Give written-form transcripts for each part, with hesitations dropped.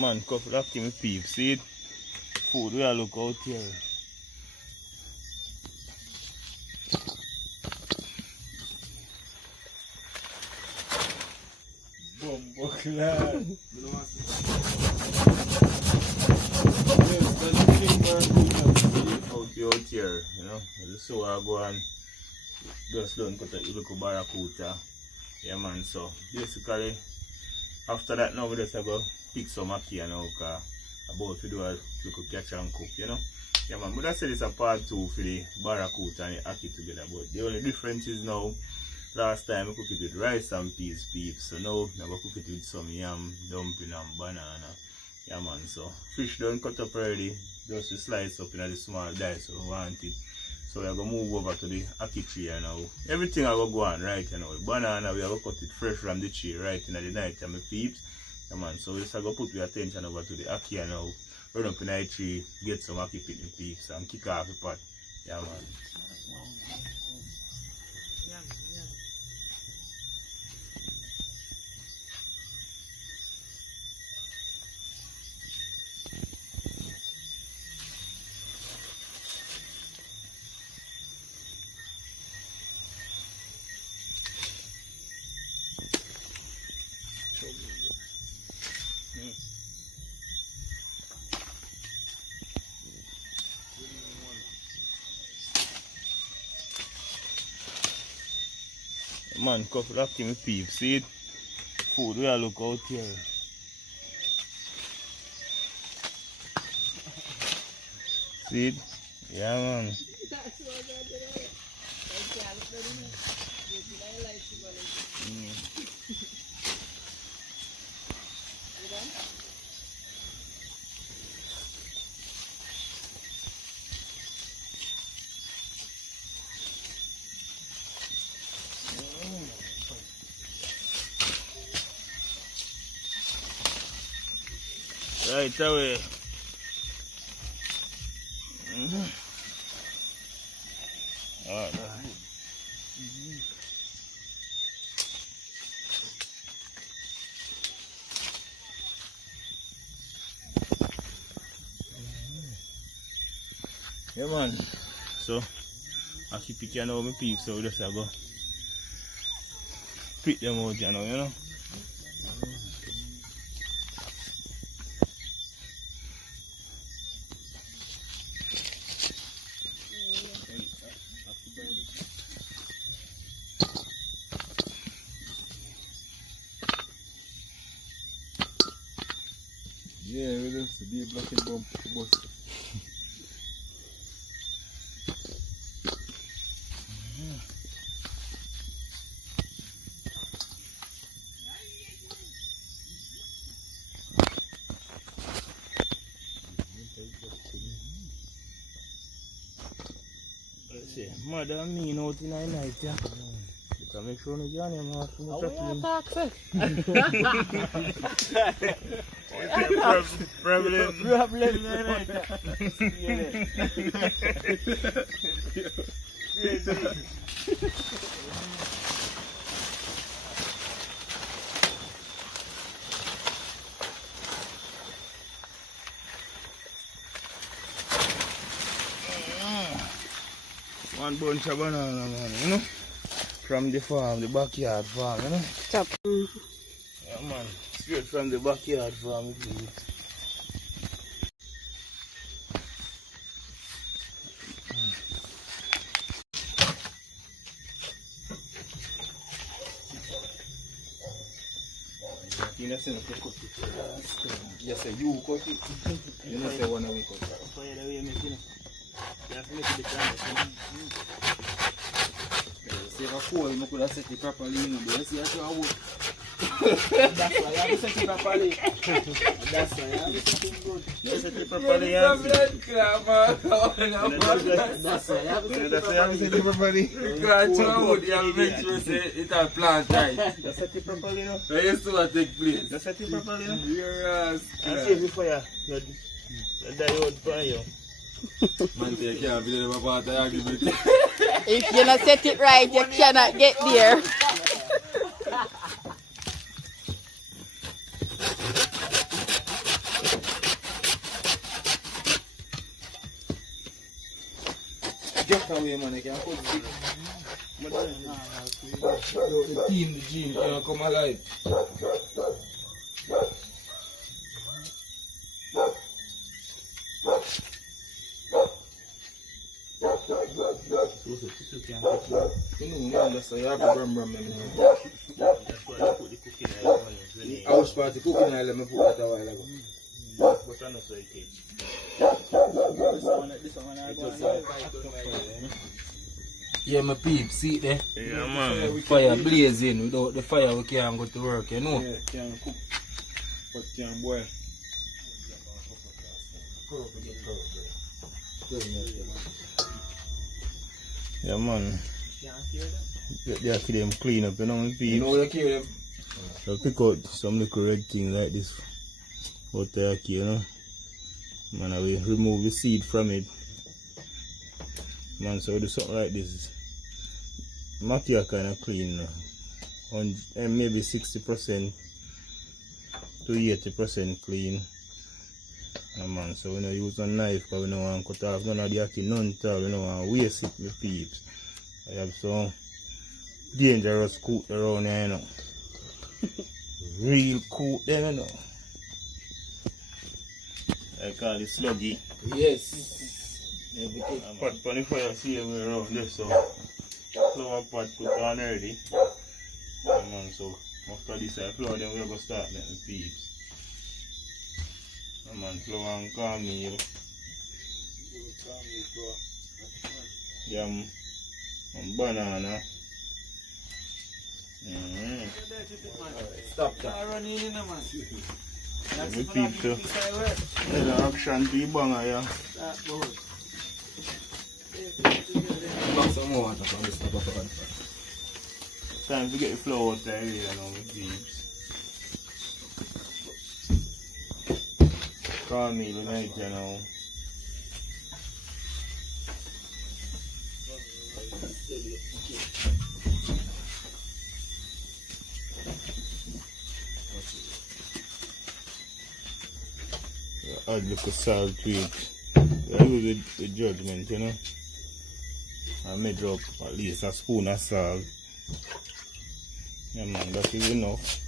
Man, couple of things peep. See it? Food we are look out here. Out here, you know. So I go and just don't cut a little barracuda. Yeah man, so basically after that now we just go pick some ackee now because about to do a little catch and cook, you know. Yeah man, but I say this a part 2 for the barracuda and the ackee together, but the only difference is now last time we cook it with rice and peas, so now I'm going to cook it with some yam, dumpling and banana. Yeah man, so fish done cut up already, just to slice up in a small dice so we want it. So we are going to move over to the ackee tree now. Everything I will go on right you know. Banana we are going to cut it fresh from the tree right in the night and my peeps. Yeah man, so we just going to put the attention over to the ackee now. Run up in the tree, get some ackee picnic peeps and kick off the pot. Yeah man. Man, couple of things peep. See it? Food we are look out here. See it? Yeah man. Right away. Alright. Yeah man. So I keep picking out my peeps, so we just go pick them out you know. Yeah, we just be blocking bump the bus. Mother mean out in the night, yeah. You can make sure you can't have too much of problem in the night. One bunch of banana, man, you know, from the farm, the backyard farm, you know. Chop. Yeah, man, straight from the backyard farm, please. You know, say you cut it. You say you cut it. You know, say one we cut it. You have to make it the See if I fall, I could have set it properly, you know, but you see how I would. That's why you have to set it properly. That's why you have to set it good. You set it properly. That's why you have to set it properly. Because I would, you have to make sure it has plant right. Just set it properly, no? That used to take place. Just set it properly, no? Your ass. I'll save it for you. Your diode for you. Man, you can't be the part of the argument. If you not set it right, you cannot get there. Get away, man. I can't put it. The team, the gym, you come alive. You know, that's why you have to brum brum them. That's why I put the cooking oil on it. House party cooking oil, let me put that a while ago. But I know so it takes. Yeah, my peep, see it there? Yeah, man. Fire blazing. Without the fire, we can't go to work, you know? Yeah, can't cook, but can't boil. Yeah, man. They have to them clean up, you know, You people. know, you kill them. So pick out some little red thing like this out there, you know. Man, I will remove the seed from it. Man, so we do something like this. Makia kind of clean, and maybe 60% to 80% clean. Man, so we don't use a knife because we don't want to cut off none of the ackee, none at all. We don't want to waste it, my peeps. I have some dangerous coot around here, you know. Real coot there, you know. I call it sluggy. Yes. Pot on the fire, see me around this, so flower pot cook on already. Man, so after this I flour, then we're going to start making peeps. Man, flour and cornmeal. Yam and banana. Stop that. We peep too. There's action to the banger, yeah. Back some more water from this stuff of the Time to get the flour out there, you know, with peeps. Cornmeal night, you know. Add little salt to it. I use it with judgment, you know. I measure up at least a spoon of salt. Yeah, man, that is enough.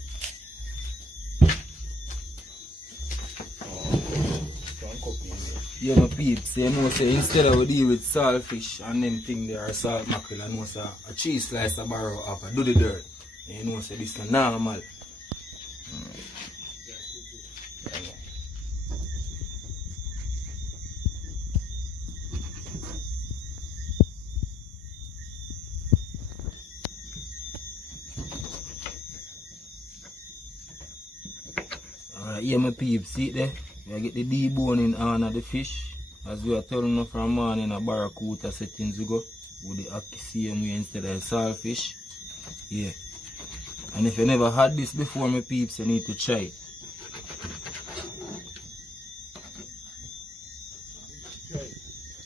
Yeah, my peeps, you know, say instead of we deal with saltfish and them thing there are salt mackerel, and know say a cheese slice of barrow up and do the dirt. And you know say this is normal. Alright, yeah, my peeps, see it there? We get the deboning on of the fish. As we are telling you from morning, a barracuda settings we go with the ackee same way instead of saltfish. Yeah. And if you never had this before, my peeps, you need to try it.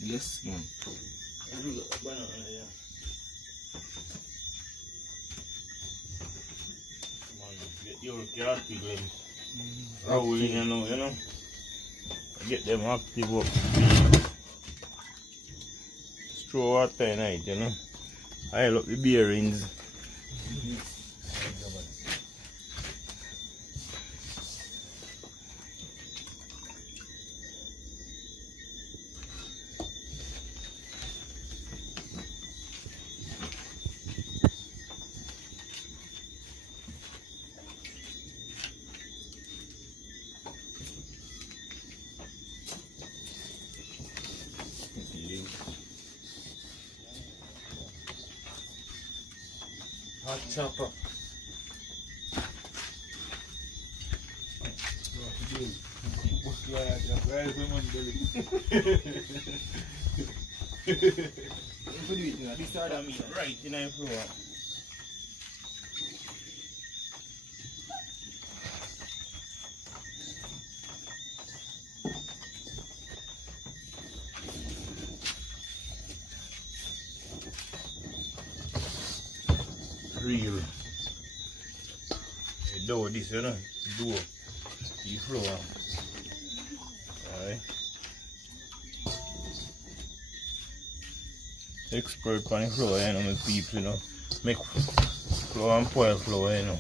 Yes, man. Get your carty going. Rolling, you know. Get them active up. Straw water night, you know. Oil up the bearings. Hot chopper. This other meat right in the floor. Real. You do this, you know. Do the floor. Alright. Expert on the flour, you know, my peeps, you know. Make flour and boil flour, you know.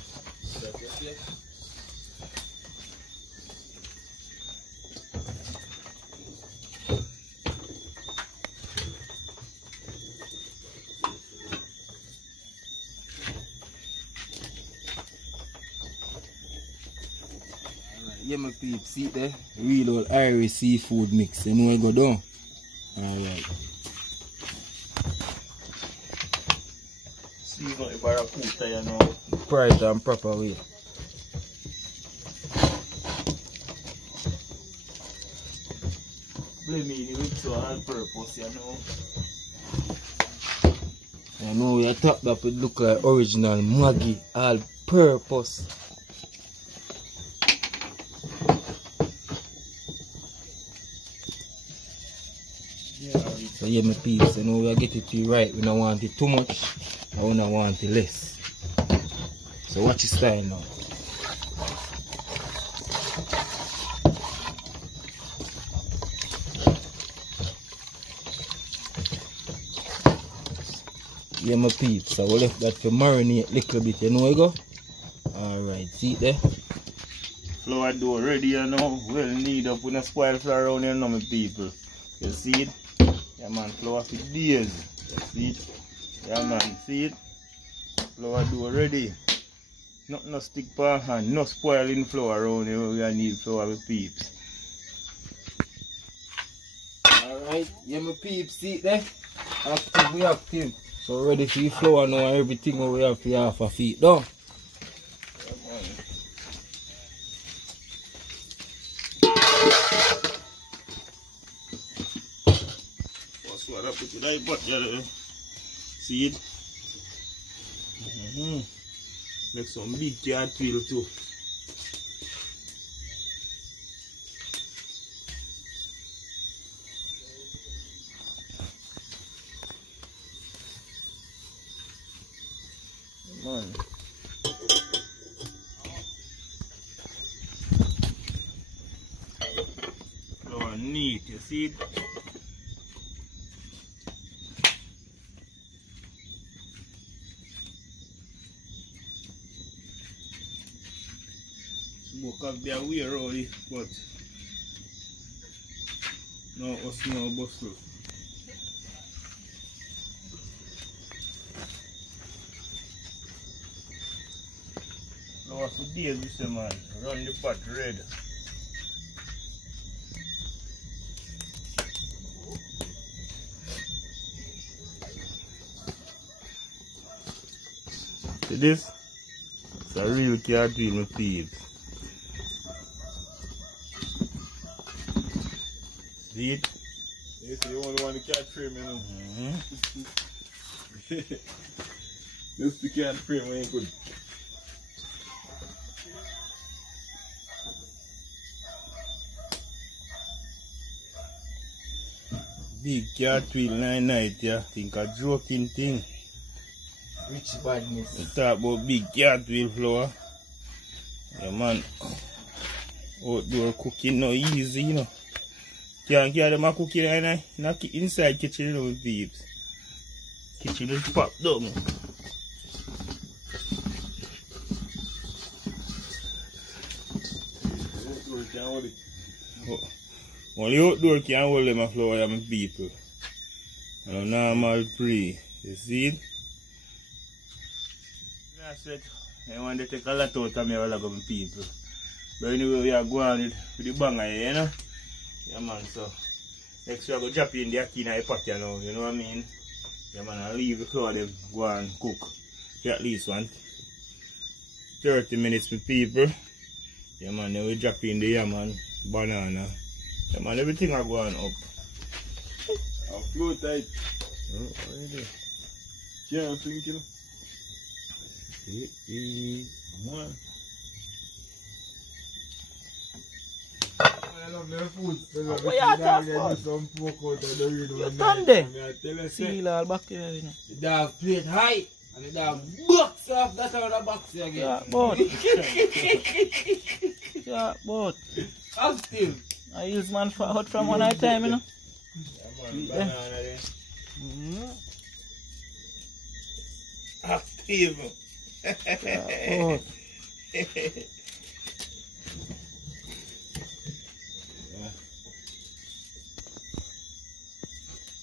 Yeah, my peeps, see there? Real old Irish seafood mix. You know I go down? Alright. See, you know, the barracuda, you know. Right and proper way. Blame me with so on purpose, you know. I know we are top that it look like original Maggie all purpose. So yeah, my peeps, you know we are get it right. We don't want it too much, I don't want it less. So watch your style now. Yeah, my peeps, so we left that to marinate a little bit, you know we go? Alright, see it there? Flour dough ready, you know. Well need up when a spoil flour around here, you know, my people. You see it? Yeah, man, flour for days. You see it? Yeah, man, see it? Flour dough ready. Nothing no stick per hand, no spoiling flour around here. We need flour with peeps. Alright, yeah, my peeps, see it there? Active, we active. So ready for the flour now and everything we have for half a feet down. First what I put to that pot, you see it? Make some big cartwheel too. Man. Flour neat, you see it? Smoke up their way already, but no us no bustle. Flour for days, this man. Run the pot red. See this? It's a real cartwheel, my peeps. See it? Yes, you only want the cat frame, you know. This the cat frame ain't good. Big cartwheel 9 night, yeah. Think a joking thing. Rich badness. We talk about big cartwheel flour. Yeah, man. Outdoor cooking no easy, you know. Can't get them a cooking inside kitchen, you know, peeps. Kitchen is packed down. Only outdoor can hold them a flour, my people. And a normal pre. You see it? I said, I want to take a lot out of me, all of my people. But anyway, we are going with the banger, you know? Yeah, man, so next we are going to drop in the ackee in the pot, you know what I mean? Yeah, man, I'll leave the flour them go and cook for at least 30 minutes, my people. Yeah, man, then we drop in the yam and banana. Yeah, man, everything are going up. I'll flow tight. Oh, what are you doing? Yeah, I'm thinking. Man. I love their food. What you talking about? Some pork out of the real You one. done there? Tell Seal all back here, you know. The dog played high and the dog box off that other box again. Yeah, but. Yeah, but. Active. I use man for out from one at a time, you know. Yeah, man, banana there. Active. Oh.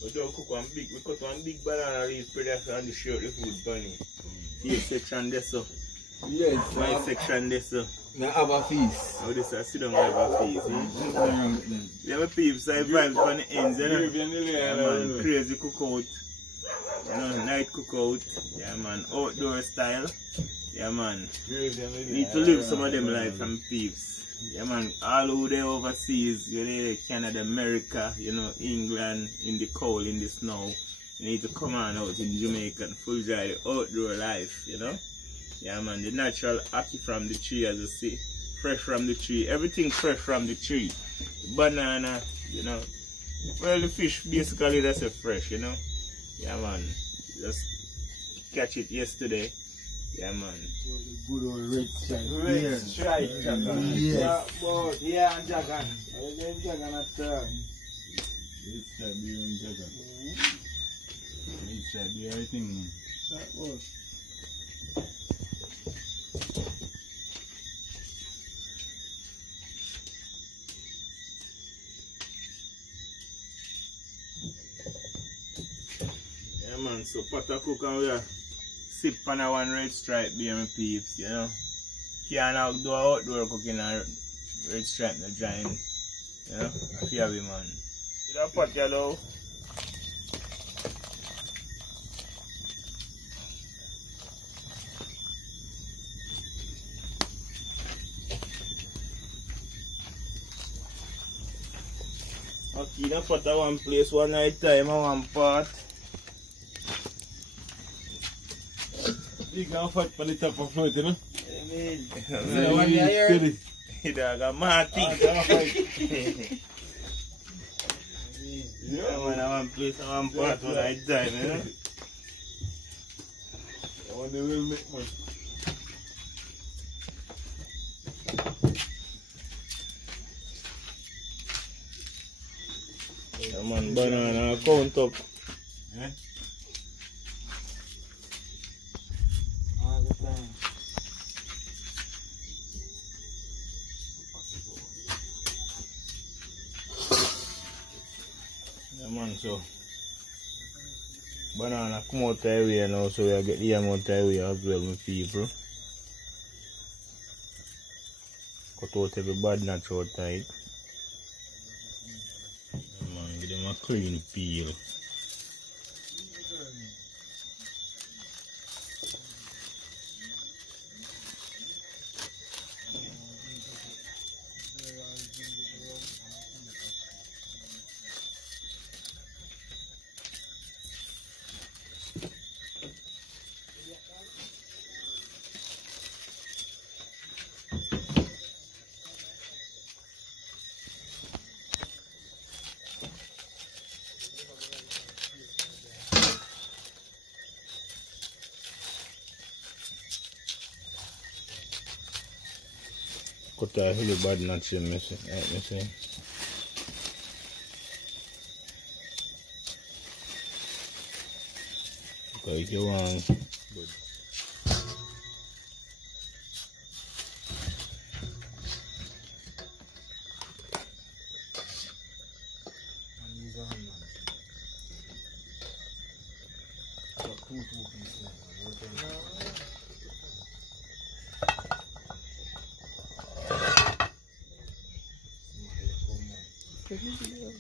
We don't cook one big, we cut one big banana leaf spread after and share the food bunny. Here section this so. Yes, My section this so. now have a feast. How this I sit down and have a feast. You have a peeps, I vibe on the ends, you know. Yeah man, crazy cookout. You know, night cookout. Yeah man, outdoor style. Yeah man. Need to live some of them life from peeps. Yeah man, all over there overseas, you know, Canada, America, you know, England, in the cold, in the snow. You need to come on out in Jamaica and full enjoy the outdoor life, you know. Yeah man, the natural ackee from the tree, as you see, fresh from the tree, everything fresh from the tree. The banana, you know. Well, the fish basically that's a fresh, you know. Yeah man, just catch it yesterday. Yeah man. Good old red stripe. Red stripe, Jagan. Yes. Yeah, Jagan. Jagan at Red stripe beer and jacket. Red stripe beer, everything. That was. Yeah man, so pot of cook and we are sip on a one red stripe beer my peeps, you know. Can't outdoor cooking and red stripe no giant. You know, I feel we man. See that pot you know? Okay, that pot at one place one night time and one pot. You can fight for the top of float, you know? the one here? Steady. You dog a Marty. Yeah man, at one place and one pot one night time, you know. I want they will make money. Yeah man, banana count up. Eh? All the time. Yeah man, so banana come out the area now, so we get the amount of area as well with people. Cut out every bad notch outside. Yeah man, give them a clean peel. Cut a really bad notch in me, like me say. Because if you want good.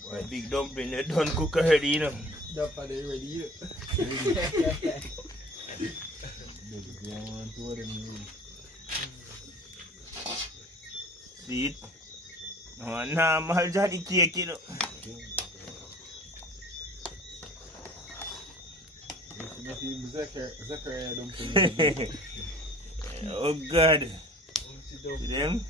Why big dumpling they done cook already, you know. That's why they ready. See it? No, nah, mahal Johnny cake, you know. Oh God. See them?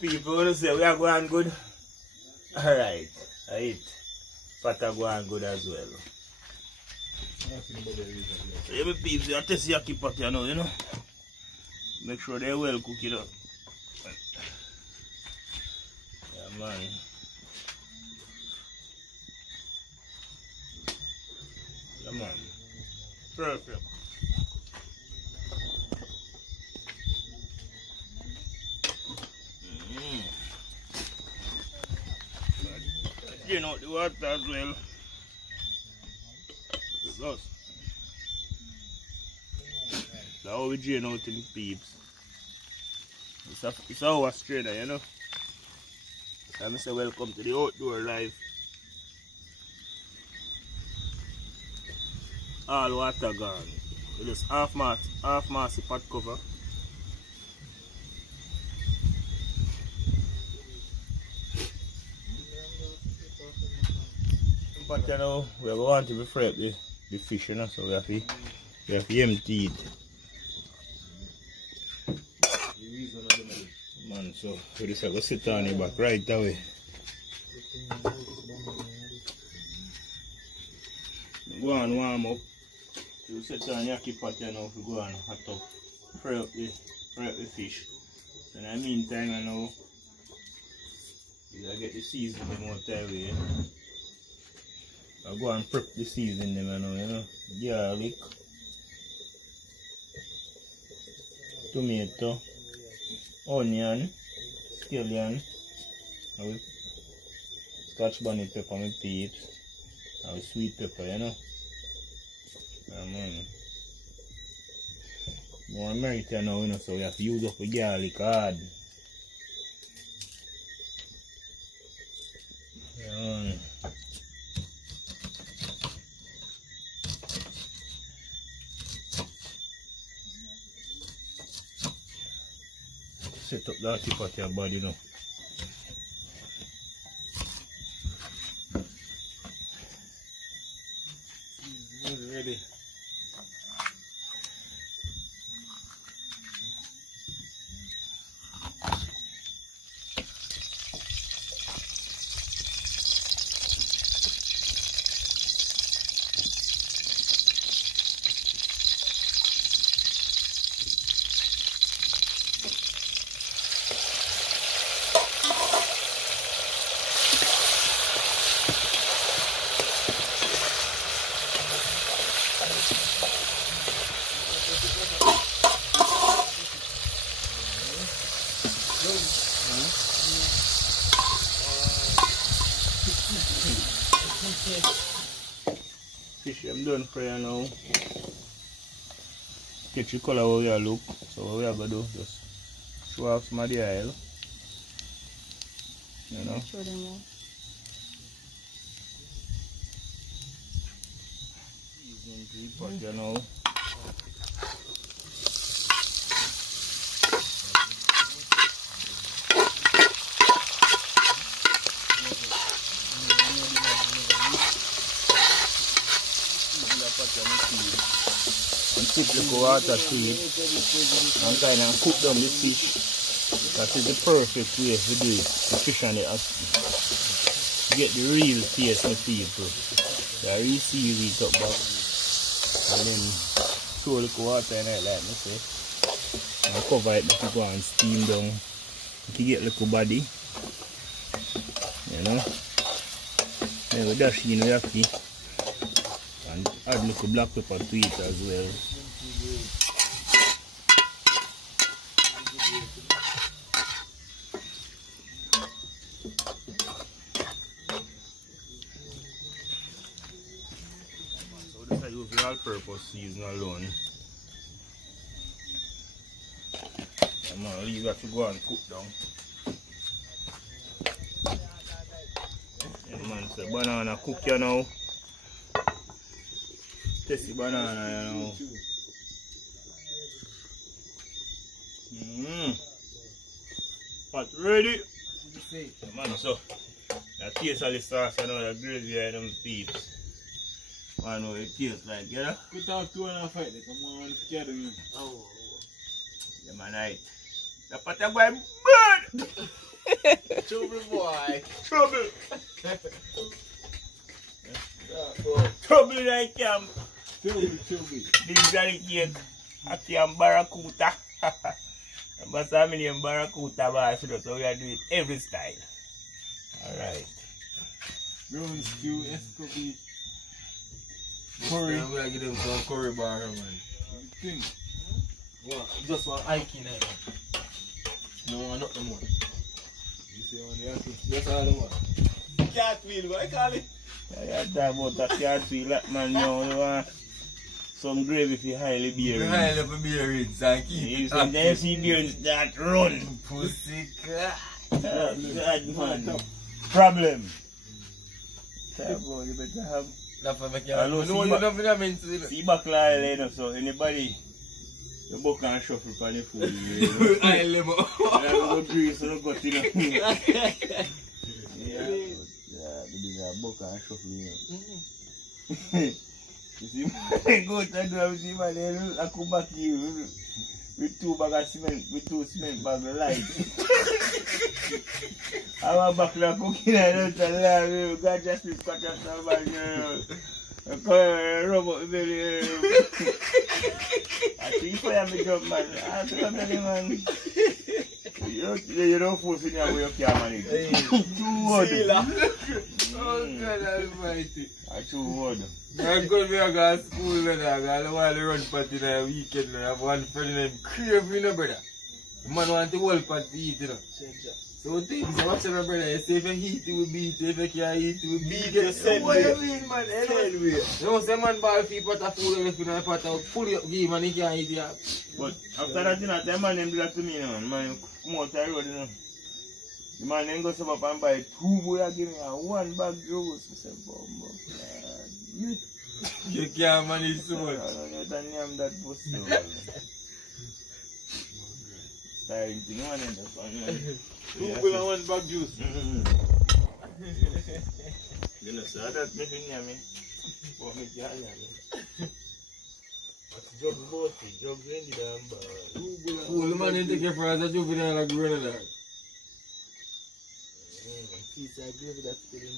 People want to say we are going good. Alright, I eat. But are going good as well. So every people you have to see a keep pot, you know. Make sure they're well cooked up. Yeah, man. Yeah, man. Perfect. Drain out the water as well. That's how we drain out them peeps. It's our strainer, you know. So I say welcome to the outdoor life. All water gone. It is half mass pot cover. But you know, we want to be fry up the fish, you know, so we have to empty it. Man, so we just have to sit on it back right away. Go and warm up. You sit on your pot, you know, we go and hot up. Fry up the fish. So in the meantime, you know, you gotta get the seasoning out there way. I go and prep the seasoning them, you know. Garlic, tomato, onion, scallion, and scotch bonnet pepper, my peeps, and sweet pepper, you know. More American now, you know, so we have to use up the garlic hard. Set up that tip at your body now. Ready. Fish I'm done fry now. Get the color how you look. So what we are gonna do, just show off some of the oil. You know. Show them all. Seasoning to the pot, you know. And put the water to it and kind of cook down the fish. That is the perfect way to do it. The fish and the get the real taste of people. So I re-season it up back and then throw the water in it like me say. And cover it to go and steam down to get the little body. You know. Then we dash in the ackee. And add a little black pepper to it as well. So this I use the all-purpose seasoning alone. I'm going to leave that to go and cook down. Yeah, man, so banana cook you now. Tasty banana, you know. Pot ready. Yeah, man, so that taste of the sauce, you know, the gravy and them peeps. I know it tastes like, you know. Good talk to and fight. Come on, scared of me. Oh. Yeah, man, right. The pot of boy bird. Trouble boy. Trouble. Trouble in the camp. Trouble. These are the cake at Camp Barracuda. But I'm in Barracuda bar, so we are doing every style. Alright. Brown stew, escovitch, curry. We are give them some curry bar, man. Thing. Just one hiking there. No one, not no more. You see on the apple. Just all the one. Cartwheel, what I call it? I talk about that cartwheel, that man now, you want some gravy for highly beer. You hide up a beer rinse and keep You it see, then see beer that run. Pussy cat. God, man. Problem. Talk about you better have. That's what make you Hello, know you don't feel mean to See back line, you know, so anybody, you book and shuffle for the food. You know. I live up. I go grease, I go to the yeah, because I book and shuffle, you know. You see, I go to the see man, I come back here with 2 bags of cement, with 2 cement bags of light. I went back to cooking and I got just this cut up somebody. I rub up the belly. I think I am a job man. I tell you man. You don't force in your way of your money. Too hard. Oh God almighty. Too hard. I'm going to go to school and I don't want to run party in a weekend. I have one friend named Craving, brother. The man want to hold party to eat, you know. So things, I watch my brother, you say if you eat, it will beat you. If you can't eat, it will beat you. What do you mean, man? Anyway. You know, say man buy a few pot of food and if you know, pot of fully up game and he can't eat it. But after that, you know, that man them do that to me, you know. Man, come out the road, you know. The man then goes up and buy 2 boy and give me a 1 bag juice. I said, bomb, You can't manage so much. I don't name that pussy. Starting to know and that's one. 2 boy and 1 bag juice. You know, so that me finger me. But me can't me. Jug boat, jug ready down bar. Cool, the man didn't take you for as a juvenile like running that. Piece of gravy that's still in it.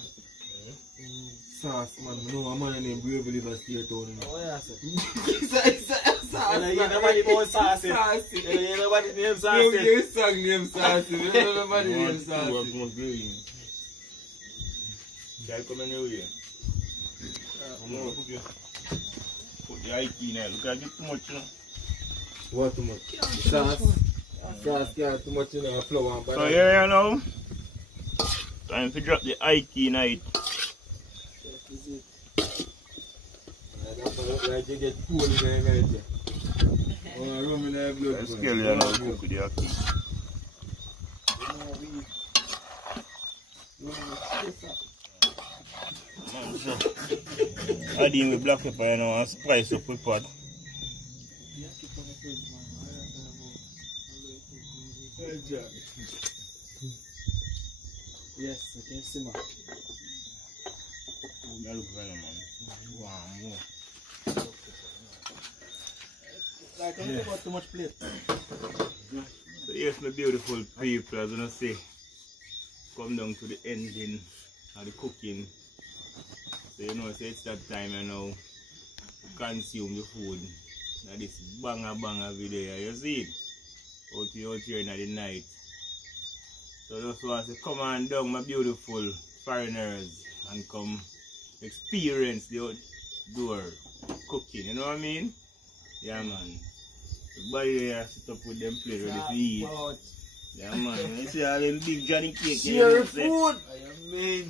Sauce, man. No, a man named Brave Liver Steer Town. Oh, yeah, sir. Sauce. You know nobody more saucy. Saucy. You know nobody name Give saucy. me a song named Saucy. You know nobody named Saucy. Can come in here? Put the IT in there. Look at it too much, you know. What too much? Sauce. Sauce can't too much, you know, flour and So banana. here you know. Time to drop the IT in it. Like you get cool in the night. Oh, rum in the blood. Let's kill you now. Cook with the aki. I deal with black pepper, you know, and spice up with pot. Yes, I can simmer. You look very man. Wow, more. Like, I don't got too much plate. So here's my beautiful people, as you see. Come down to the ending of the cooking. So you know, so it's that time you know to consume the food. Now this banger video, you see it? Out here in the night. So just want to come on down, my beautiful foreigners, and come experience the outdoor cooking, you know what I mean? Yeah man. Everybody there sit up with them plate ready to eat. Yeah man, you see all them big Johnny cake. Share food!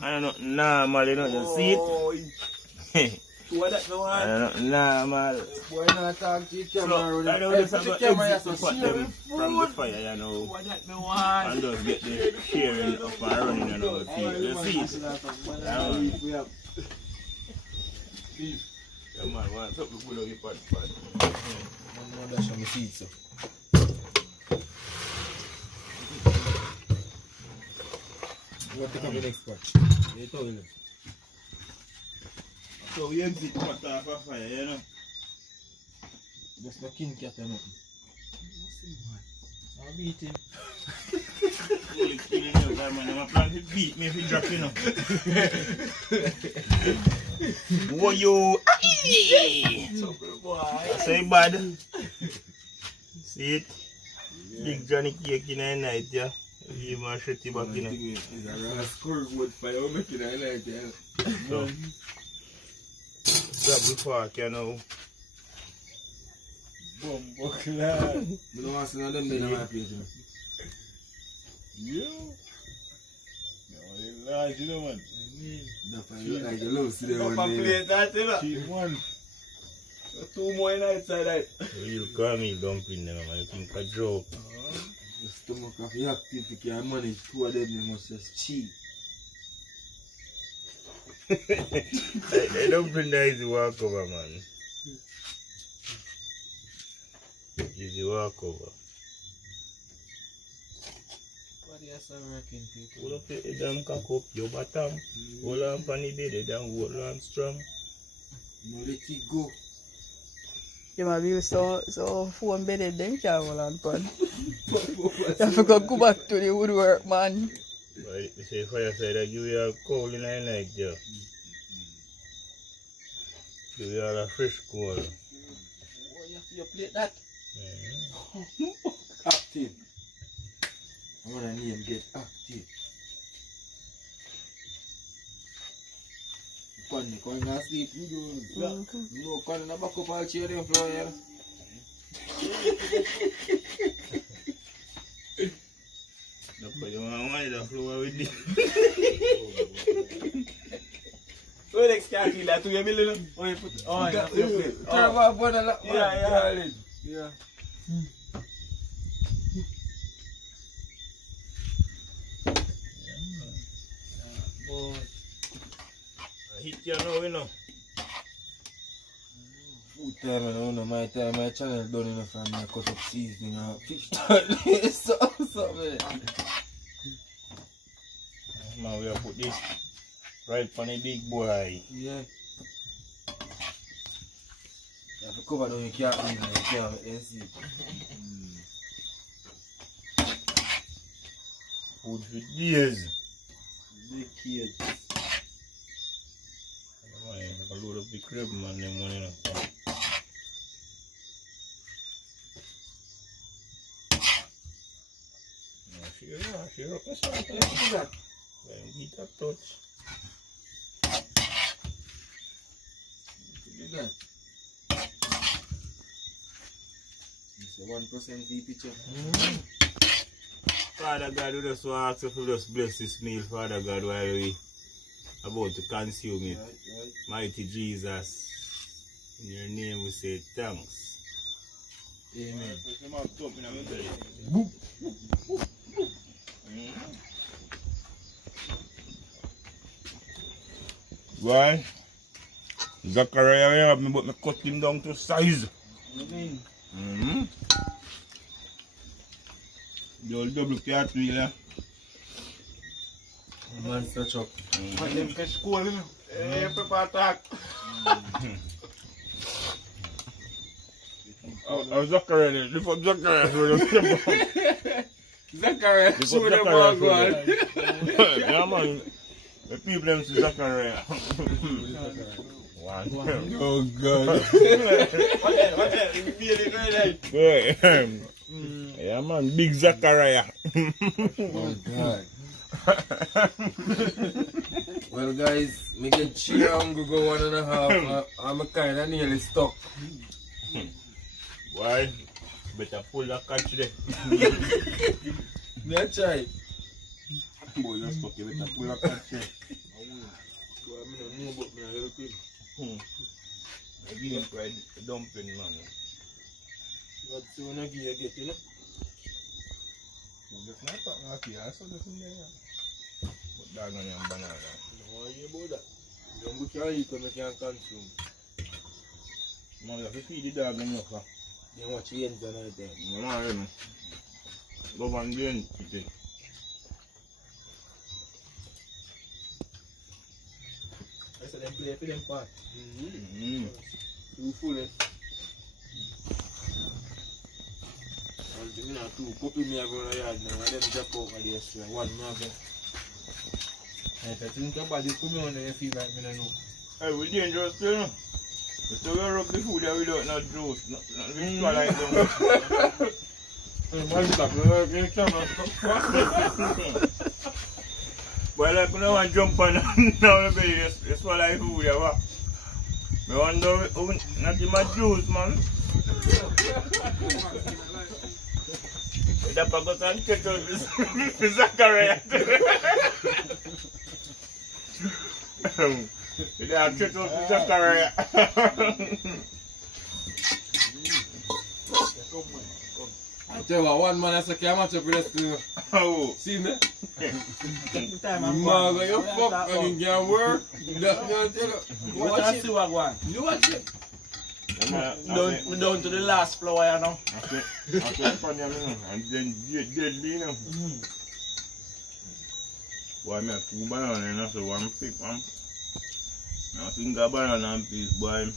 I don't know, normal, you know, just see it. What that no I one? don't know, normal. Boy, not talk to the So, camera. I know Hey, this put have the got camera exit here, to so put share them from the food. fire, you know. What that no one? And just get the sharing up and running and all the people. You see it? Yeah man. Yeah man, what's up with good of your pot? That's how I see it, so. What take up the next part? You told me. So we exit pot off a fire, you know. Just the king cat and nothing. I'll beat him. Holy killing you, guy, man. I'm planning to beat me if you drop, you know. Whoa, you. Boy. Say bad. See it? Big Johnny cake in the night, yeah. Leave my shitty back in it. It's a rascal wood fire making a night, yeah. So, double park, you know. I don't want to see none of them in my place, you know. Yeah. No, large, you know, man. That's why you like the love see them Up one and day. plate that, you know. Cheap one. Two more in outside that. So you call me dumpling them, man. You think a joke. The stomach of the active, if you can manage two of them, you must just cheat. I don't bring the easy walkover, man. Easy walkover. What are you so working, people? Hold up your damn cock up, your bottom. Hold on for the bed, then hold on strong. No, let it go. You might be so phone bedded, then can't hold on, pan. You have to go back to the woodwork, man. Right, they say fireside, I give you a cold in the night, yeah. Give you all a fresh cold. Oh, you plate that? Mm-hmm. Active. I want to name get active. Pan, you can't sleep. No, can you back up all chair them floor here? But you want the floor with this. So next can't feel that to your million. Oh, you put it on your plate. Turn off one of that. Yeah. I hit you now, you know. Food time, I don't know, my time, my channel done enough from me cut up seasoning and fish tart. Something. Man, we have put this right on the big boy. Yeah. You have to cover down, you can't leave it, you can't make them see. Food for days. Big kids. Man, I can load up the crib, man, them one, you know. Share up the salt. Eat a touch. Do that. It's a 1% deep picture. Father God, we just want to ask you to just bless this meal, Father God, while we about to consume it. Right. Mighty Jesus, in your name we say thanks. Amen. Why? Zachariah, we have me, but me cut him down to size. The old double cat wheel, yeah. Man, stretch up. But them catch cold, you know. Hey, prepare attack. Zachariah, lift up Zachariah. Zachariah, Lift show up them Zachariah. all God. Yeah, man. The people them see Zachariah. One. Oh God. What's that? You feel it right there? Yeah, man, big Zachariah. Oh God. Well guys, me get cheer hungry go 1.5. I'm kind of nearly stuck. Why? Better pull the catch there. Me a try. Boy, you're stuck. You better pull the catch there. Boy, I don't know but me a help him. I give him pride dumpling, man. What so when I give you get, you know? Just not talking about here, I saw this in there. But dog on your banana. No worry about that. You don't go eat when you can't consume. Man, you have to feed the dog enough. You watch the ends tonight then. No, man. Love and gain. I said them play for them part. Too full, eh? And you know, two puppy me have on the yard now, and them drop out of the street. One me have. And if I think about it, come on, you feel like me don't know. Hey, we dangerous still, no? We still rub the food that we don't not juice. Not like them. Well, like, when I want to jump on now, it's what I do, yeah, what? I wonder, not in my juice, man. That got some kettle with Zachariah. They have kettle with Zachariah. I tell you what, one man has a camera to press to Oh. see me? Man, you fuck and you can't work. Watch it. You watch it. We're down to the last floor, you know. I said, funny, and then deadly, you know. Boy, I have 2 bananas, you know, so one pick, man. I think a banana and piece, boy.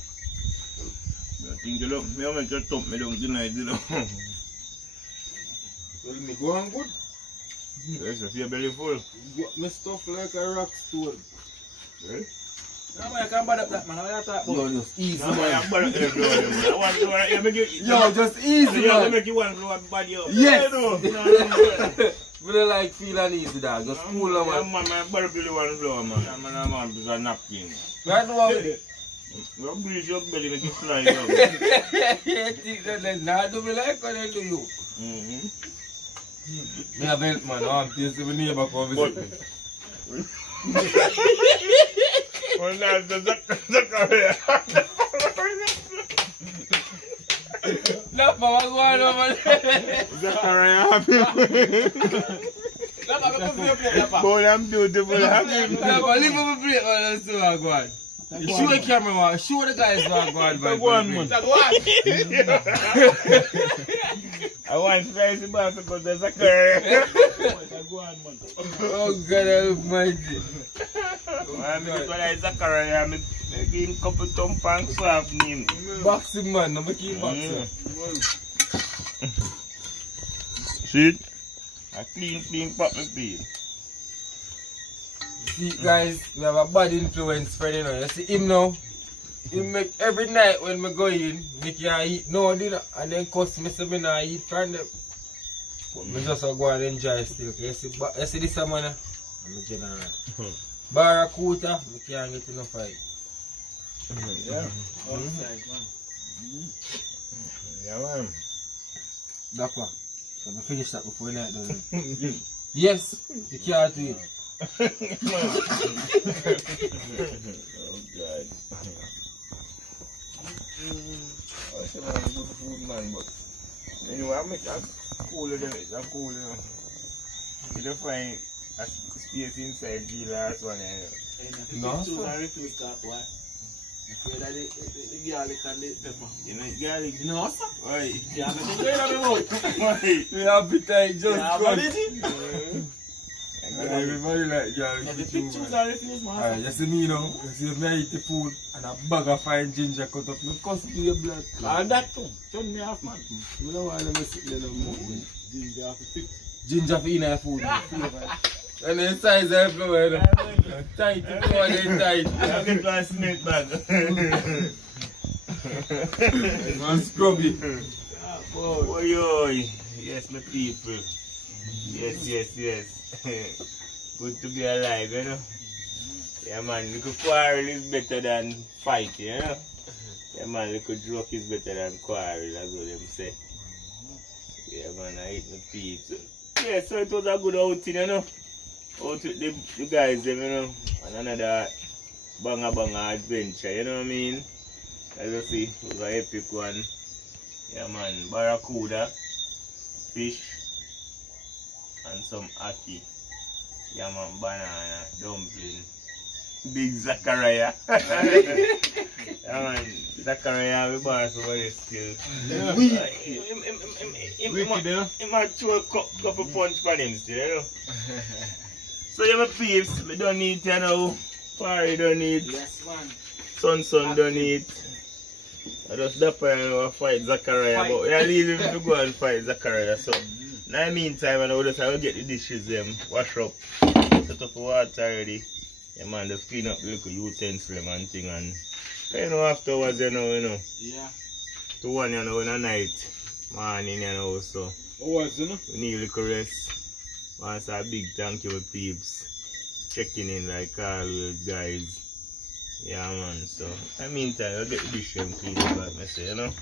I think you look, me have to top me down tonight, you know. Well, me go on good. Yes, I see your belly full. Got me stuff like a rock stone. Right? No, I can't bother that, man. What are you talking about? Yo, just easy, No, man. I'm going to I want to make you. Yo, just easy, You man. make you one floor body up. Yes. No. We don't like feeling easy, dog. Just cool, man. Man, my body really one floor, man. I'm on to a napkin. Right now, You breathe your belly, make you fly down. you think that they not do me like what they do you. Me a vent, man. I'm tasting my neighbor come visit me. Well, now the Zachariah. Lapa, what's going on, man? Zachariah happy. Lapa, come to your plate, Lapa. Boy, I'm beautiful. Happy. Lapa, leave him a plate, man. Let's see what go on. Show the camera, man. Show the guys what go on, man. Go on, man. Go on. I want spicy bass to go to Zachariah. Go on, man. Oh, God almighty. I'm going to Zachariah. I'm making a couple of pounds of him. Boxing, man. I'm making boxing. See? I clean pop my feet. See, guys, we have a bad influence friend, you know. You see him now? He make every night when we go in, make you eat no dinner, and then cuss me say me not eat from them. But me just go and enjoy still. You see this man? I'm a general. Barracuda, we can't get enough of it. Yeah. Outside, man. Yeah, man. Dapper. So I finish that before night done. Yes, you can't do it. Oh, God. I said, man, good food, man, but anyway, I make that cooler than it. That's cool, you know. You don't find a space inside the last one, No, Choose and refuse that, why? Afraid that the garlic and the pepper. you know, garlic. No, sir. Why? Yeah, I'm going to have a mouth. Why? the appetite just Yeah, gone. but is it? Everybody like Yeah, garlic. the pick choose and refuse, man. Alright, you see me now, you see me eat the food and a bag of fine ginger cut up, me cuss to your blood. And that too. Turn me off, man. You know why I'm sitting there no more. Ginger have to pick. Ginger for in your food. And the size of the flour, you know. Tight, the flour is tight. I'll get my snake bag. Man scrubby. Oi, oi. Yes, my people. Yes. Good to be alive, you know. Yeah, man, little quarrel is better than fight, you know. Yeah, man, little joke is better than quarrel, that's what them say. Yeah, man, I eat my peeps. Yeah, so it was a good outing, you know. Out with the guys, them, you know. And another banga adventure, you know what I mean? As you see, it was an epic one. Yeah, man, barracuda, fish, and some ackee. Yeah, man, banana, dumpling. Big Zachariah. Yeah, man, Zachariah, we boss over this still. Yeah. Wicked, you know? He might throw a couple punch for him still, you know? So, yeah, my peeps, we don't need, you know, fire don't need, Yes, man. sun don't need. I just dapper and fight Zachariah, but we are leaving him to go and fight Zachariah. So, in the meantime, I will get the dishes, wash up, set up the water already. Yeah, man, just clean up the little utensil and thing. And you know, afterwards, you know, Yeah. to one, you know, in the night, morning, you know, so What's it? we need a little rest. Once a big thank you, peeps. Checking in like always, guys. Yeah, man. So, in the meantime, I'll get the dish and clean it back, I say, you know.